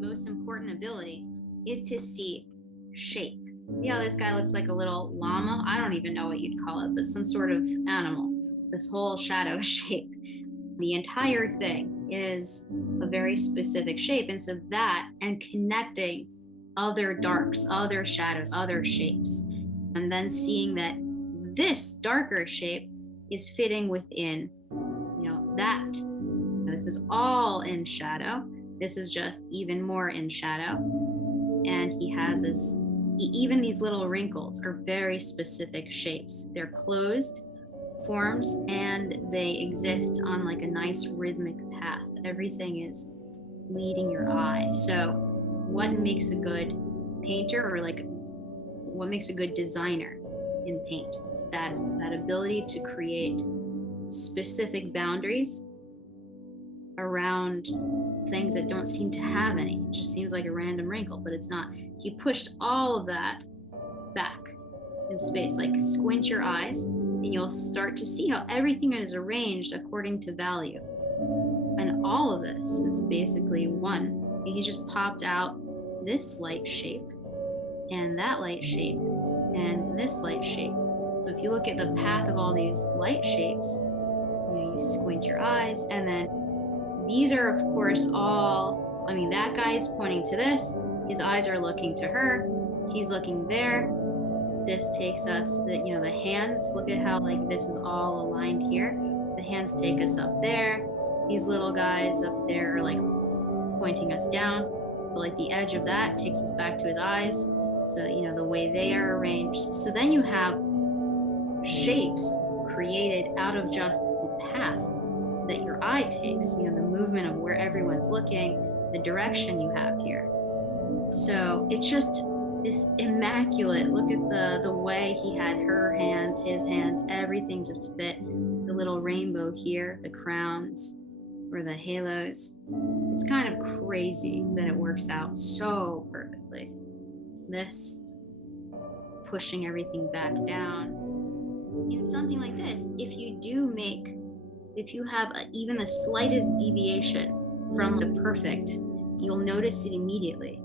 most important ability is to see shape. See how this guy looks like a little llama? I don't even know what you'd call it, but some sort of animal. This whole shadow shape. The entire thing is a very specific shape. And so that and connecting other darks, other shadows, other shapes, and then seeing that this darker shape is fitting within, that. This is all in shadow. This is just even more in shadow. And he has this, even these little wrinkles are very specific shapes. They're closed forms and they exist on like a nice rhythmic path. Everything is leading your eye. So what makes a good painter, or like what makes a good designer in paint? It's that ability to create specific boundaries around things that don't seem to have any. It just seems like a random wrinkle, but it's not. He pushed all of that back in space. Like squint your eyes and you'll start to see how everything is arranged according to value. And all of this is basically one. And he just popped out this light shape and that light shape and this light shape. So if you look at the path of all these light shapes, you squint your eyes, and then these are, of course, all, that guy is pointing to this. His eyes are looking to her. He's looking there. This takes us, the hands, look at how like this is all aligned here. The hands take us up there. These little guys up there are like pointing us down. But like the edge of that takes us back to his eyes. So, the way they are arranged. So then you have shapes created out of just the path that your eye takes, the movement of where everyone's looking, the direction you have here. So it's just this immaculate, look at the way he had her hands, his hands, everything just fit. The little rainbow here, the crowns or the halos. It's kind of crazy that it works out so perfectly. This pushing everything back down. In something like this, if you have even the slightest deviation from the perfect, you'll notice it immediately.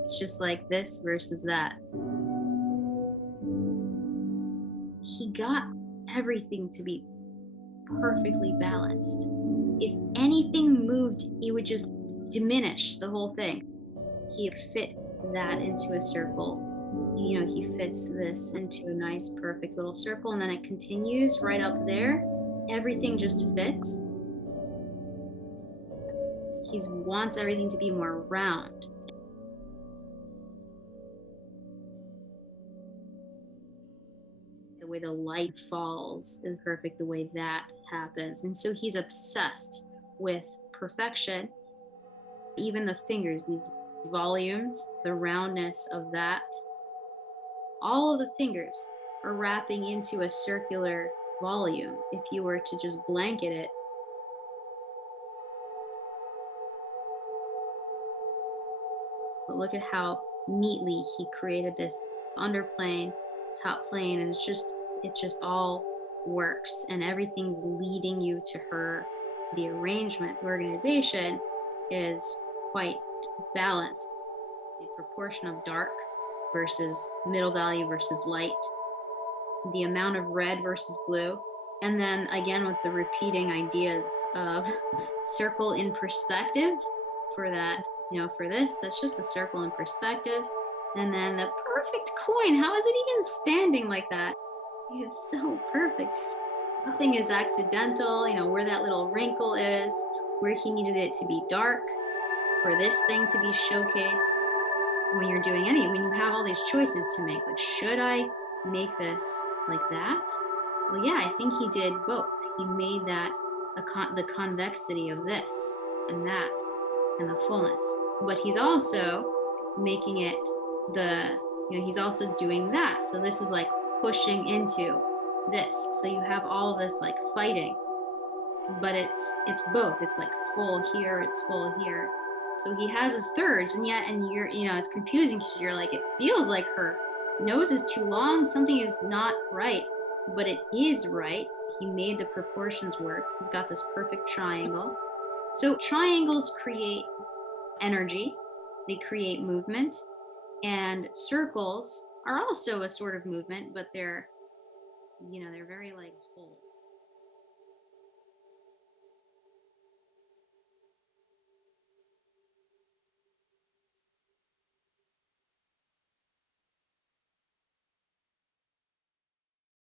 It's just like this versus that. He got everything to be perfectly balanced. If anything moved, it would just diminish the whole thing. He fit that into a circle. He fits this into a nice, perfect little circle, and then it continues right up there. Everything just fits. He wants everything to be more round. The way the light falls is perfect, the way that happens. And so he's obsessed with perfection. Even the fingers, these volumes, the roundness of that, all of the fingers are wrapping into a circular volume. If you were to just blanket it, but look at how neatly he created this underplane, top plane, and it just all works, and everything's leading you to her. The arrangement, the organization is quite balanced. The proportion of dark versus middle value versus light, the amount of red versus blue, and then again with the repeating ideas of circle in perspective for that, for this, that's just a circle in perspective. And then the perfect coin, how is it even standing like that? It's so perfect. Nothing is accidental, where that little wrinkle is, where he needed it to be dark, for this thing to be showcased. When you're doing when you have all these choices to make, like, should I make this like that? Well, yeah, I think he did both. He made that the convexity of this and that and the fullness, but he's also making it he's also doing that. So this is like pushing into this. So you have all of this like fighting, but it's both. It's like full here, it's full here. So he has his thirds, and you're, it's confusing because you're like, it feels like her nose is too long, something is not right, but it is right. He made the proportions work. He's got this perfect triangle. So triangles create energy, they create movement, and circles are also a sort of movement, but they're very like whole.